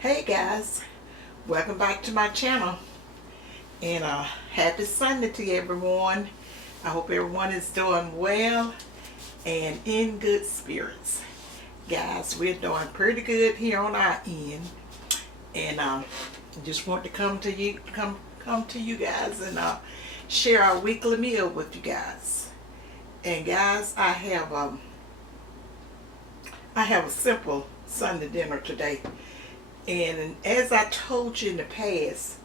Hey guys, welcome back to my channel, and happy Sunday to everyone. I hope everyone is doing well and in good spirits. Guys, we're doing pretty good here on our end, and just want to come to you guys and share our weekly meal with you guys. And guys, I have a simple Sunday dinner today. And as I told you in the past,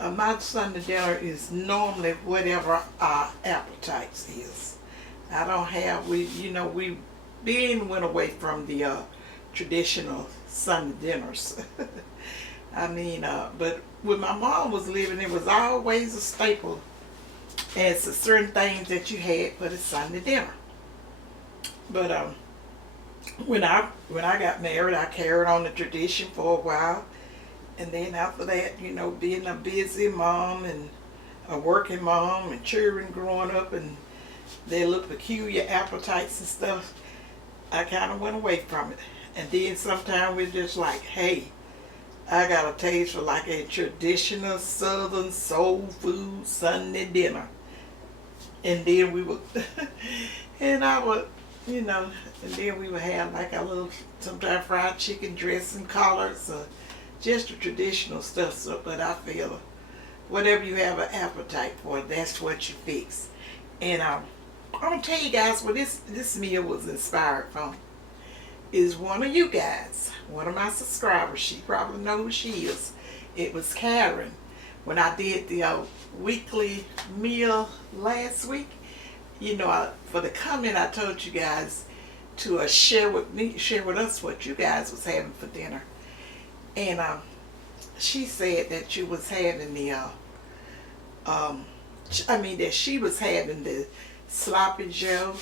my Sunday dinner is normally whatever our appetites is. I don't have, we went away from the traditional Sunday dinners. I mean, but when my mom was living, it was always a staple as to certain things that you had for the Sunday dinner. But when I got married, I carried on the tradition for a while, and then after that, being a busy mom and a working mom and children growing up and their little peculiar appetites and stuff, I kind of went away from it. And then sometimes we're just like, hey, I got a taste for like a traditional Southern soul food Sunday dinner. And then we would, and I would, and then we would have like a little, sometimes fried chicken dressing, collards, or just the traditional stuff. So, but I feel whatever you have an appetite for, that's what you fix. And I'm gonna tell you guys where this meal was inspired from. Is one of you guys, one of my subscribers. She probably knows who she is. It was Karen. When I did the weekly meal last week, for the comment, I told you guys to share with us what you guys was having for dinner. And she said that you was having that she was having the sloppy joe,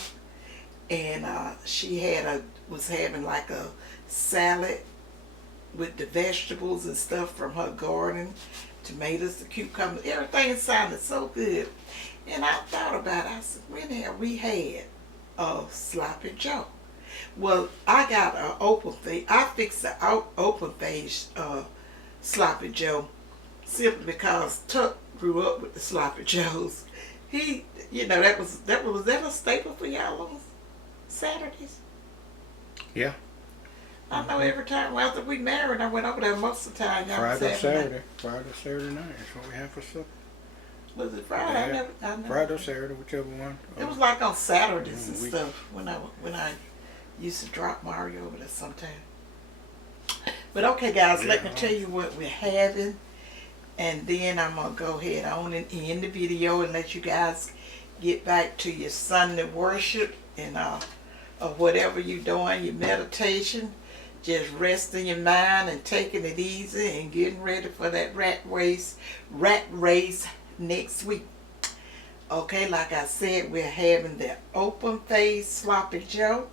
and she was having like a salad with the vegetables and stuff from her garden, tomatoes, the cucumbers, everything sounded so good. And I thought about it. I said, when have we had a sloppy joe? Well, I got an open face. I fixed the open face sloppy joe simply because Tuck grew up with the sloppy joes. He, that was a staple for y'all on Saturdays? Yeah. I know every time after we married, I went over there most of the time. Friday, Saturday night. That's what we have for supper. Was it Friday? Yeah. I never. Friday or Saturday, whichever one. It was like on Saturdays and stuff when I used to drop Mario over there sometime. But okay, guys, let me tell you what we're having, and then I'm gonna go ahead on and end the video and let you guys get back to your Sunday worship and or whatever you're doing, your meditation. Just resting your mind and taking it easy and getting ready for that rat race next week. Okay, like I said, we're having the open face sloppy joe.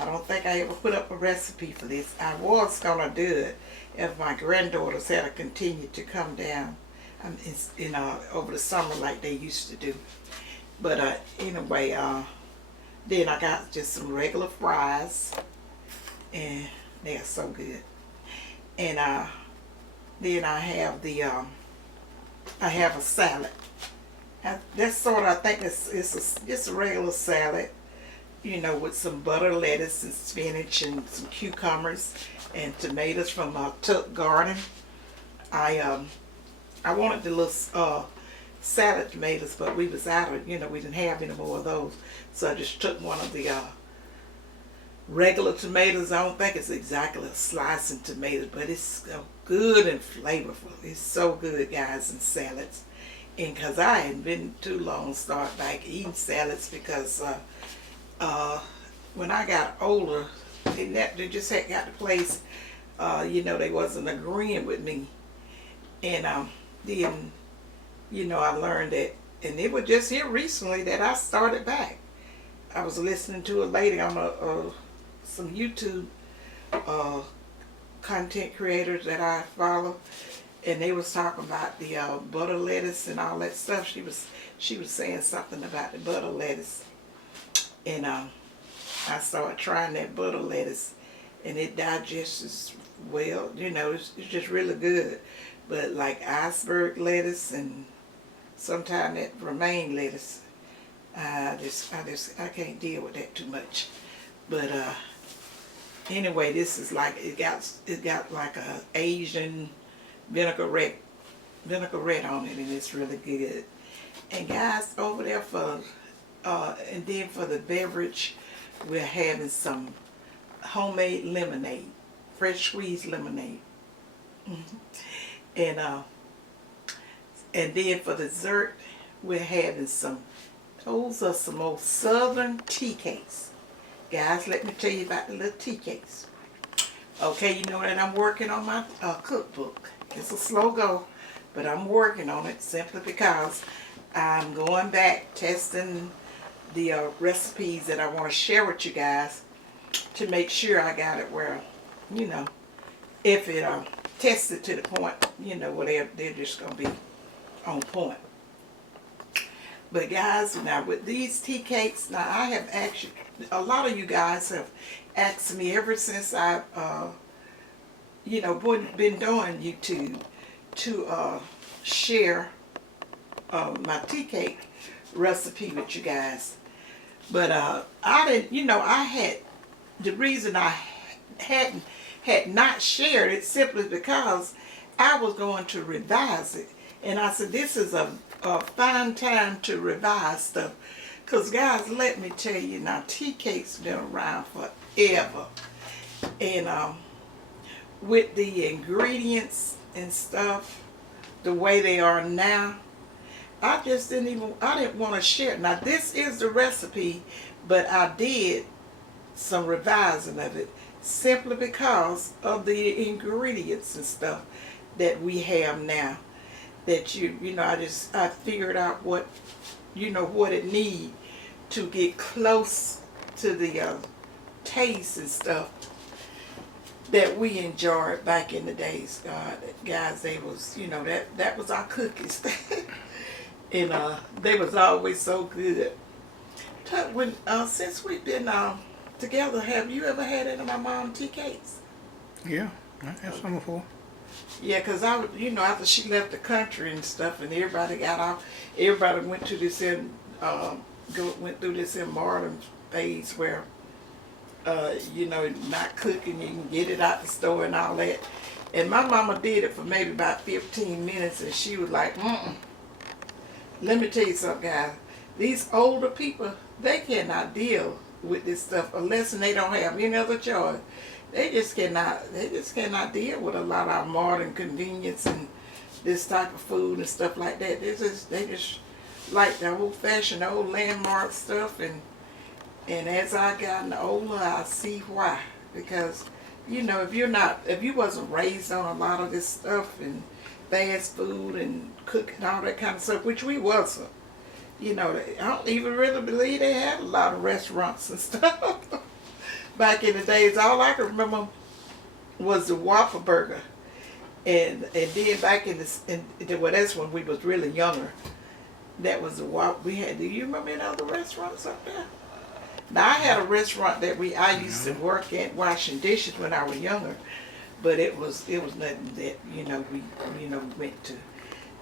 I don't think I ever put up a recipe for this. I was gonna do it if my granddaughters had continued to come down, over the summer like they used to do. But anyway, then I got just some regular fries, and they are so good. And then I have I have a salad. That's sort of, I think it's just a regular salad, with some butter, lettuce, and spinach, and some cucumbers, and tomatoes from Tuck Garden. I wanted the little salad tomatoes, but we was out of, we didn't have any more of those. So I just took one of the regular tomatoes. I don't think it's exactly a slicing tomato, but it's good and flavorful. It's so good, guys, in salads. And because I hadn't been too long start back eating salads, because when I got older, they just had got to place, they wasn't agreeing with me. And then, I learned that, and it was just here recently that I started back. I was listening to a lady on some YouTube content creators that I follow, and they was talking about the butter lettuce and all that stuff. She was saying something about the butter lettuce, and I started trying that butter lettuce, and it digests well. You know, it's just really good. But like iceberg lettuce and sometimes that romaine lettuce, I can't deal with that too much. But anyway, this is like it got like a Asian vinaigrette on it, and it's really good. And guys, over there for and then for the beverage, we're having some homemade lemonade, fresh squeezed lemonade. And then for dessert, we're having those are some old southern tea cakes. Guys, let me tell you about the little tea cakes. Okay, you know that I'm working on my cookbook. It's a slow go, but I'm working on it simply because I'm going back testing the recipes that I want to share with you guys to make sure I got it where, you know, if it tested to the point, you know, where they're just going to be on point. But guys, now with these tea cakes, now I have actually, a lot of you guys have asked me ever since I've, you know, been doing YouTube to share my tea cake recipe with you guys. But I didn't, you know, the reason I had not shared it simply because I was going to revise it. And I said, this is a fine time to revise stuff. Because guys, let me tell you now, tea cakes been around forever. And with the ingredients and stuff, the way they are now, I didn't want to share it. Now this is the recipe, but I did some revising of it simply because of the ingredients and stuff that we have now. That you know, I figured out what, you know, what it need to get close to the taste and stuff that we enjoyed back in the days. Guys, they was, you know, that was our cookies. And they was always so good. Since we've been together, have you ever had any of my mom's tea cakes? Yeah, I had some before. Yeah, because you know, after she left the country and stuff, and everybody got off, everybody went through this modern phase where, you know, not cooking, you can get it out the store and all that. And my mama did it for maybe about 15 minutes, and she was like, Let me tell you something, guys. These older people, they cannot deal with this stuff unless they don't have any other choice. They just cannot deal with a lot of modern convenience and this type of food and stuff like that. They just like the old-fashioned, old landmark stuff. And as I gotten older, I see why. Because, you know, if you wasn't raised on a lot of this stuff and fast food and cooking, all that kind of stuff, which we wasn't. You know, I don't even really believe they had a lot of restaurants and stuff. Back in the days, all I can remember was the Waffle Burger. And then back well, that's when we was really younger. That was the Waffle we had. Do you remember any other restaurants up there? Now, I had a restaurant that I used to work at washing dishes when I was younger. But it was nothing that, you know, we went to.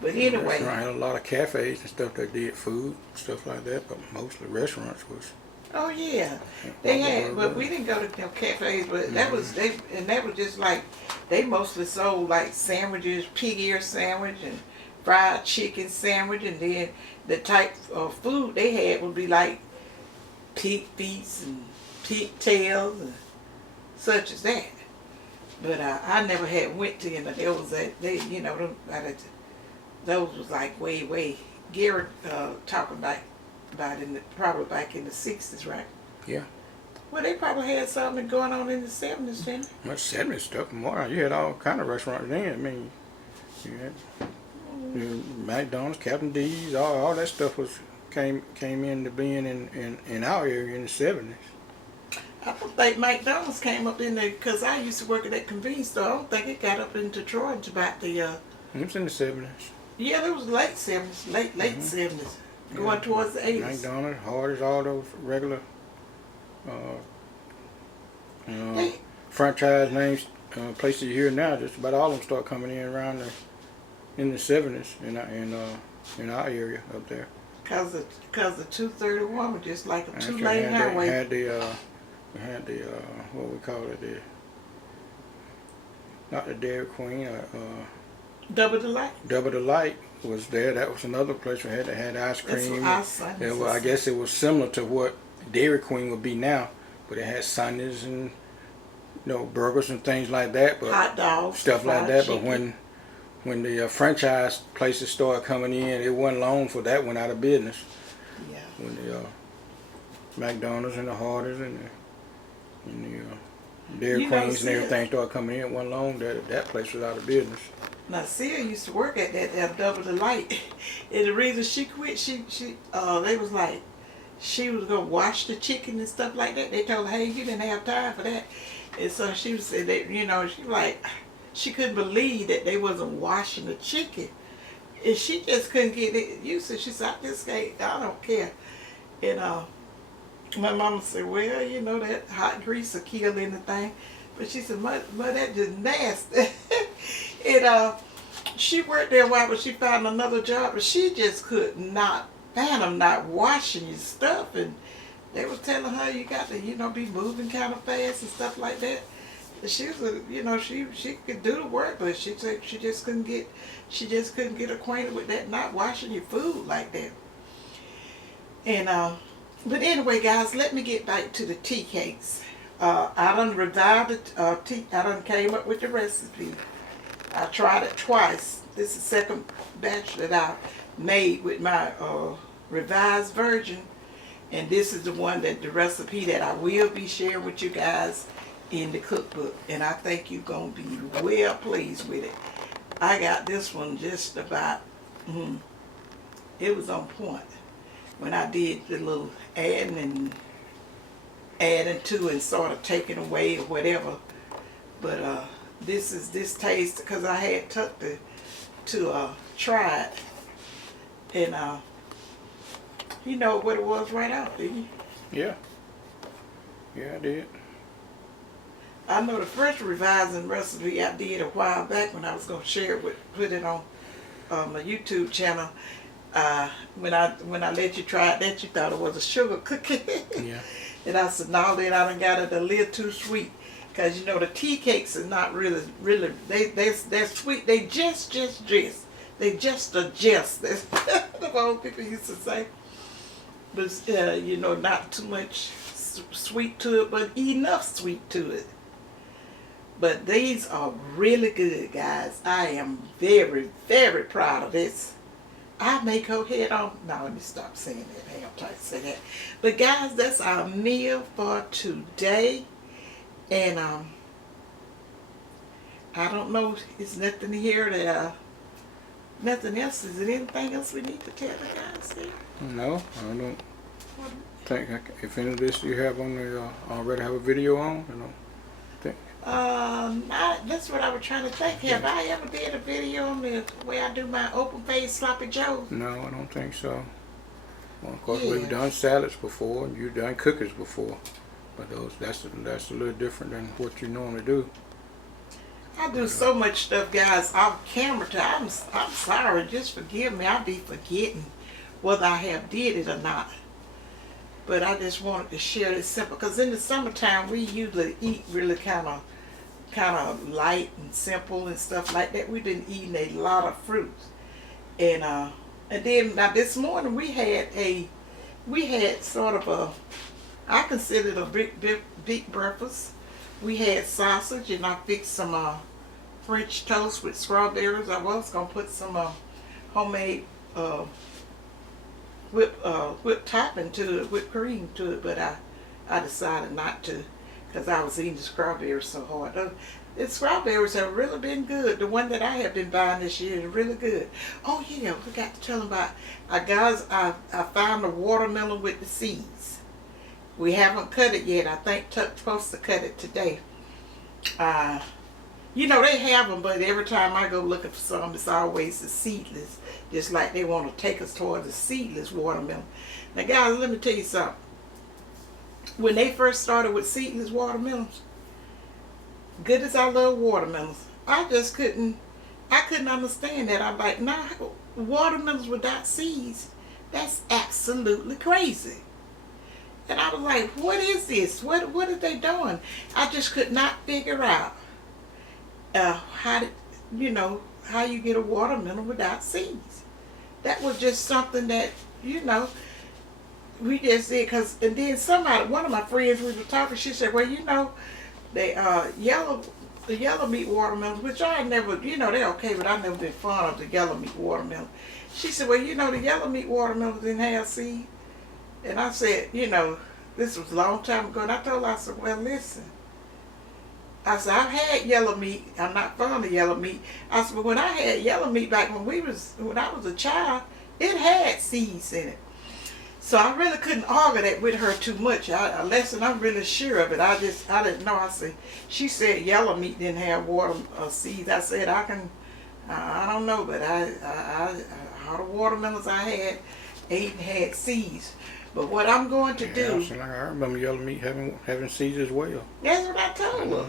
But anyway. I had a lot of cafes and stuff that did food, stuff like that, but mostly restaurants was. Oh yeah, they had, but we didn't go to no cafes. But that was just like they mostly sold like sandwiches, pig ear sandwich and fried chicken sandwich, and then the type of food they had would be like pig feet and pig tails and such as that. But I never had went to them. There was you know, those was like way. Gary talking about probably back in the 60s, right? Yeah. Well, they probably had something going on in the 70s, didn't they? Much 70s stuff more. You had all kind of restaurants then. I mean, you had McDonald's, Captain D's, all that stuff came into being in our area in the 70s. I don't think McDonald's came up in there because I used to work at that convenience store. I don't think it got up in Detroit until about the. It was in the 70s. Yeah, it was late 70s, late 70s, going towards the 80s. McDonald's, Hardee's, all those regular. franchise names, places you hear now, just about all of them start coming in around in the 70s in our area up there. Cause the 231 was just like a And two-lane highway. had the what we call it, not the Dairy Queen, Double the light. Double the Light was there. That was another place we had ice That's cream. what our son Yeah, well, I guess it was similar to what Dairy Queen would be now, but it had Sundays and burgers and things like that. But hot dogs, stuff like that. chicken. But when the franchise places started coming in, it wasn't long for that went out of business. Yeah. When the McDonald's and the Hardee's and the Dairy Queens and everything started coming in, it wasn't long that place was out of business. Now, Sia used to work at that Double the Light, and the reason she quit, they was like, she was gonna wash the chicken and stuff like that. They told her, hey, you didn't have time for that, and so she was saying that, she like, she couldn't believe that they wasn't washing the chicken, and she just couldn't get it used to it. She said, I don't care, and my mama said, well, that hot grease will kill anything. But she said, Mother, that just nasty. And she worked there a while, but she found another job. But she just could not fathom not washing your stuff. And they was telling her, you got to, be moving kind of fast and stuff like that. And she was, she could do the work, but she said she just couldn't get acquainted with that, not washing your food like that. And but anyway, guys, let me get back to the tea cakes. I done revived the tea. I done came up with the recipe. I tried it twice. This is the second batch that I made with my revised version. And this is the recipe that I will be sharing with you guys in the cookbook. And I think you're going to be well pleased with it. I got this one just about, it was on point. When I did the little adding to and sort of taking away or whatever. But this taste, because I had took to try it. And you know what it was right off, didn't you? Yeah. Yeah, I did. I know the first revising recipe I did a while back when I was going to share it put it on my YouTube channel. When I let you try it, that you thought it was a sugar cookie. Yeah. And I said, no, then I done got it a little too sweet. Because, the tea cakes are not really, they're sweet. They just. They just adjust. That's what old people used to say. But, not too much sweet to it, but enough sweet to it. But these are really good, guys. I am very, very proud of this. I may go ahead on. No, let me stop saying that. Hang on, I'm trying to say that. But guys, that's our meal for today. And I don't know. It's nothing here that nothing else. Is there anything else we need to tell the guys here? No, I don't think. If any of this you have on the already have a video on, That's what I was trying to think. Have I ever did a video on the way I do my open face sloppy joes? No, I don't think so. Well, of course, we've done salads before, and you've done cookies before, but that's a little different than what you normally do. I do so much stuff, guys, off camera. I'm sorry. Just forgive me. I'll be forgetting whether I have did it or not. But I just wanted to share this simple, because in the summertime we usually eat really kind of light and simple and stuff like that. We've been eating a lot of fruits, and then now this morning we had sort of I consider it a big breakfast. We had sausage, and I fixed some French toast with strawberries. I was gonna put some homemade whipped topping to it, whipped cream to it, but I decided not to, because I was eating the strawberries so hard. The strawberries have really been good. The one that I have been buying this year is really good. Oh yeah, we got to tell them about. I found a watermelon with the seeds. We haven't cut it yet. I think Tuck's supposed to cut it today. They have them, but every time I go looking for some, it's always the seedless. Just like they want to take us towards the seedless watermelon. Now, guys, let me tell you something. When they first started with seedless watermelons, Good as I love watermelons, I just couldn't. I couldn't understand that. I'm like, nah, watermelons without seeds. That's absolutely crazy. And I was like, what is this? What are they doing? I just could not figure out how did how you get a watermelon without seeds. That was just something that we just did. Cause and then one of my friends, we were talking. She said, well, they the yellow meat watermelons, which I never, they're okay, but I never been fond of the yellow meat watermelon. She said, well, the yellow meat watermelons didn't have seeds. And I said, this was a long time ago, and I told her, I said, well, listen. I said, I've had yellow meat. I'm not fond of yellow meat. I said, but when I had yellow meat back when I was a child, it had seeds in it. So I really couldn't argue that with her too much. Unless I'm really sure of it. I didn't know. She said yellow meat didn't have seeds. I said, I don't know, but all the watermelons I had seeds. But what I'm going to do. I remember yellow meat having seeds as well. That's what I told her.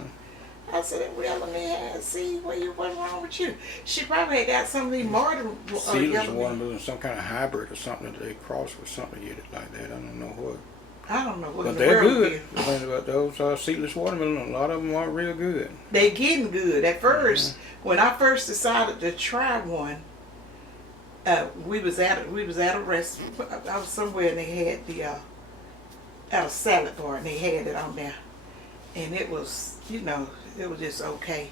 I said, well, let me see what's wrong with you. She probably had got some of these modern seedless watermelon, some kind of hybrid or something that they cross with something to get it like that. I don't know what. I don't know what. But they're good. But those seedless watermelon, a lot of them are real good. They getting good. At first, when I first decided to try one, we was at a restaurant. I was somewhere and they had at a salad bar and they had it on there, and it was it was just okay.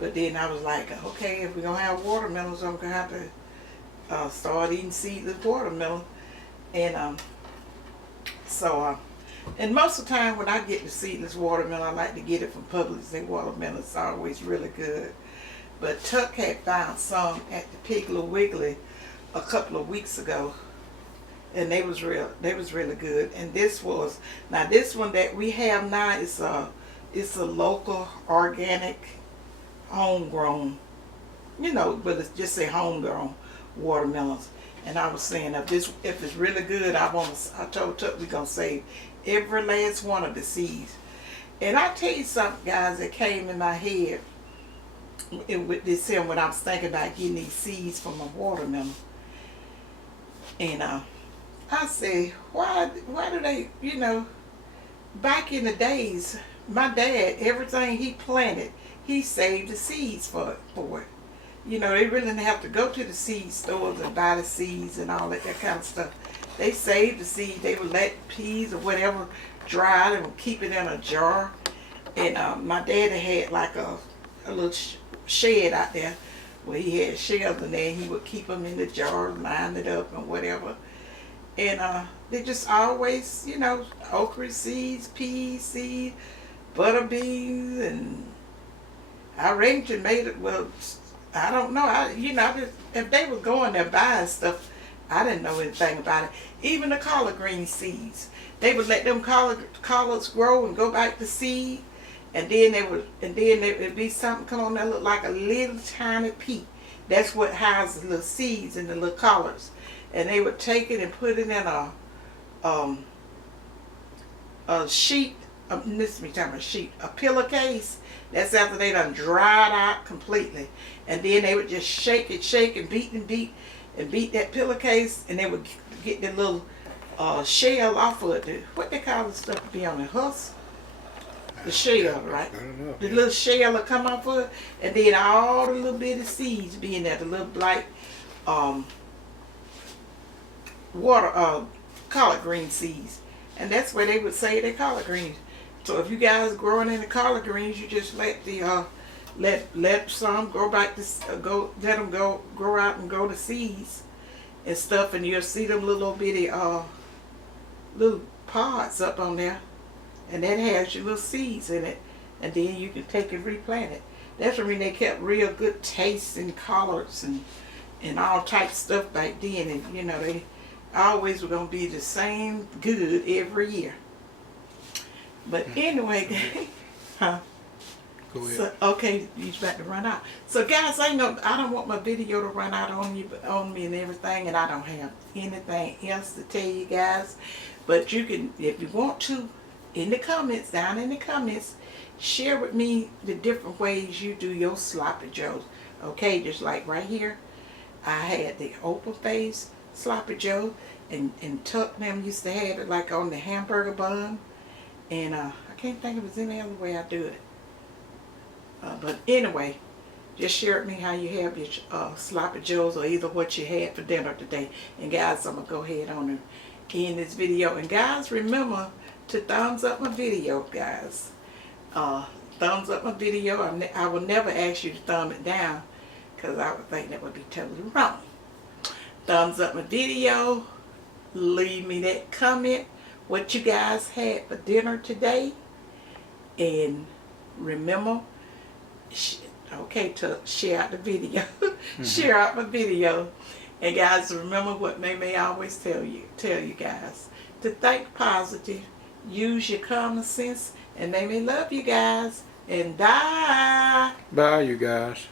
But then I was like, okay, if we're gonna have watermelons, I'm gonna have to start eating seedless watermelon. And and most of the time when I get the seedless watermelon, I like to get it from Publix. Their watermelon's always really good. But Tuck had found some at the Piggly Wiggly a couple of weeks ago, and they was really good. And this one that we have now it's a local organic homegrown, but it's just a homegrown watermelons. And I was saying if it's really good, I told Tuck we're gonna save every last one of the seeds. And I tell you something, guys, that came in my head with this here when I was thinking about getting these seeds from a watermelon. And I said, why do they, back in the days, my dad, everything he planted, he saved the seeds for it. They really didn't have to go to the seed stores and buy the seeds and all that kind of stuff. They saved the seeds. They would let peas or whatever dry and keep it in a jar. And my daddy had like a little shed out there where he had shells in there, and he would keep them in the jar, line it up and whatever. And they just always, okra seeds, pea seeds, butter beans, and I reckon you made it. Well, I don't know. If they were going there buying stuff, I didn't know anything about it. Even the collard green seeds, they would let them collards grow and go back to seed, and then there would be something come on that look like a little tiny pea. That's what houses the little seeds and the little collards, and they would take it and put it in a sheet. This me talking about sheet, a pillowcase. That's after they done dried out completely, and then they would just shake and beat that pillowcase, and they would get the little shell off of it. What they call the stuff to be on the husk? The shell, right? The little shell will come off of it, and then all the little bitty seeds be in there, the little black collard green seeds, and that's where they would say they collard greens. So if you guys growing in the collard greens, you just let the let some grow back to let them grow out and go to seeds and stuff, and you'll see them little bitty little pods up on there, and that has your little seeds in it, and then you can take and replant it. That's when they kept real good taste in collards and all types of stuff back then, and they always were gonna be the same good every year. But anyway, huh? Go ahead. So, okay, you're about to run out. So guys, I don't want my video to run out on me and everything, and I don't have anything else to tell you guys. But you can, if you want to, in the comments, down in the comments, share with me the different ways you do your sloppy joes. Okay, just like right here, I had the open face sloppy joe, and Tuck them used to have it like on the hamburger bun, and I can't think if there's any other way I do it. But anyway, just share with me how you have your sloppy joes, or either what you had for dinner today. And guys, I'm gonna go ahead on and end this video. And guys, remember to thumbs up my video, guys. Thumbs up my video. I will never ask you to thumb it down, because I would think that would be totally wrong. Thumbs up my video. Leave me that comment what you guys had for dinner today. And remember, okay, to share out the video. Share out my video. And guys, remember what May always tell you guys, to think positive, use your common sense, and May love you guys. And bye. Bye, you guys.